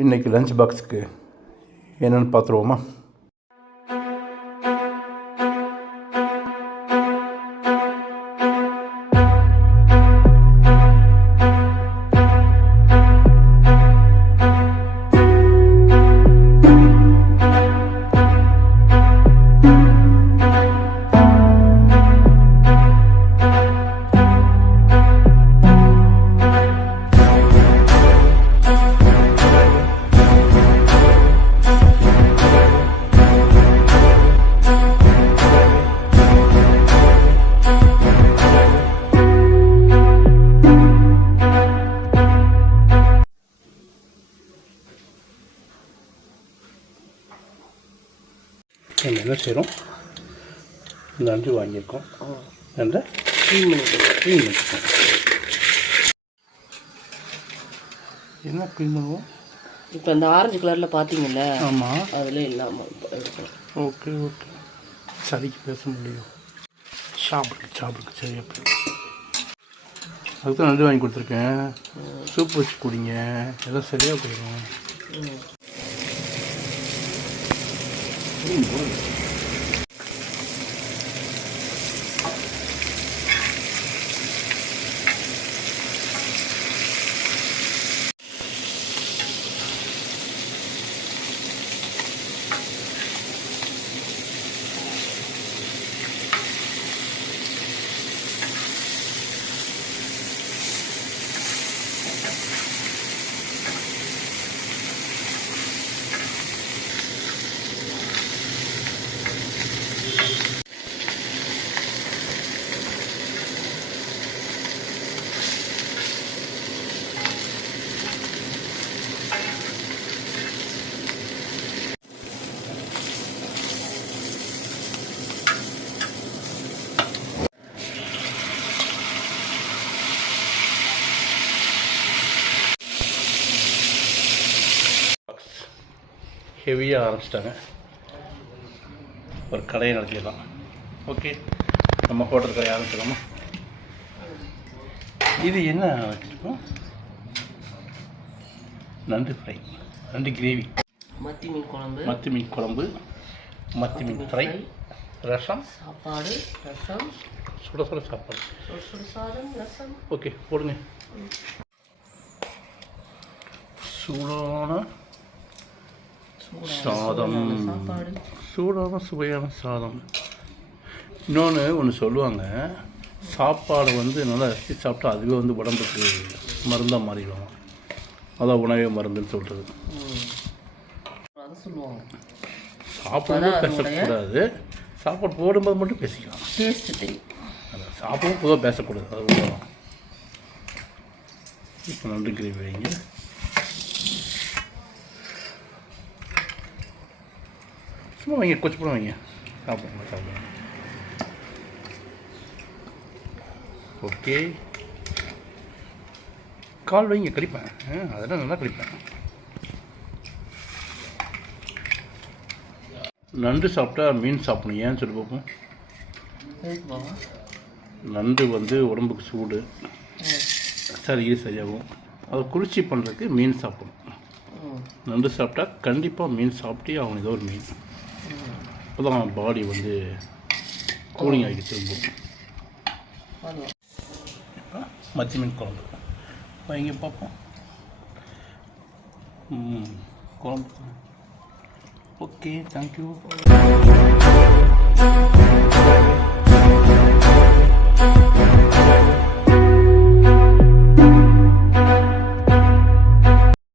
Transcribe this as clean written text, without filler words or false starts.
இன்றைக்கி லஞ்ச் பாக்ஸுக்கு என்னென்னு பார்த்துருவோமா? நம்ம என்ன செய்கிறோம், நண்டு வாங்கியிருக்கோம், நண்டை க்ளீன் பண்ணியிருக்கோம். என்ன க்ளீன் பண்ணுவோம்? இப்போ அந்த ஆரஞ்சு கலரில் பார்த்தீங்கல்ல, ஆமாம், அதில் இல்லாமல் இருக்கும். ஓகே ஓகே, சரிக்கு பேச முடியும். சாப்பிடுக்கு சரியா போய் அதுக்கு தான் நண்டு வாங்கி கொடுத்துருக்கேன். சூப் வச்சு குடிங்க, எல்லாம் சரியாக போயிடும். ஹெவியாக ஆரம்பிச்சிட்டாங்க, ஒரு கடையை நடத்திடலாம். ஓகே, நம்ம ஹோட்டல் கடையை ஆரம்பிச்சிடலாமா? இது என்ன வச்சுருக்கோம்? நண்டு ஃப்ரை, நண்டு கிரேவி, மத்தி மீன் குழம்பு, மத்தி மீன் ஃப்ரை, ரசம், சாப்பாடு, ரசம், சுட சாப்பாடு, சாதம், ரசம். ஓகே போடுங்க. சூடான சாதம், சூடான சுவையான சாதம். ஒன்று சொல்லுவாங்க, சாப்பாடு நல்லா ரசித்து சாப்பிட்டா அதுவே உடம்புக்கு மருந்தாக மாறிடுவாங்க. அதான் உணவே மருந்துன்னு சொல்கிறது. சொல்லுவாங்க சாப்பாடு பேசக்கூடாது, சாப்பாடு போடும்போது மட்டும் பேசிக்கலாம். சாப்பிடும் பொதுவாக பேசக்கூடாது, அது உண்மைதான். இப்போ நண்டு கிரேவி வைங்க. சும்மா வைங்க, கொச்சு கூட வைங்க, சாப்பிடுங்க. ஓகே, கால் வைங்க, கடிப்பேன். அதெல்லாம் நல்லா கடிப்பேன். நண்டு சாப்பிட்டா மீன் சாப்பிடணும், ஏன்னு சொல்லி பார்ப்போம். நண்டு உடம்புக்கு சூடு, சரியாகும். அதை குளிர்ச்சி பண்ணுறதுக்கு மீன் சாப்பிடணும். நண்டு சாப்பிட்டா கண்டிப்பாக மீன் சாப்பிட்டே ஆகணும், ஏதோ ஒரு மீன். அப்போதான் பாடி கூலிங் ஆகி திரும்பும். மத்தி மீன் குழம்பு வைங்க பார்ப்போம். குழம்பு ஓகே, தேங்க்யூ.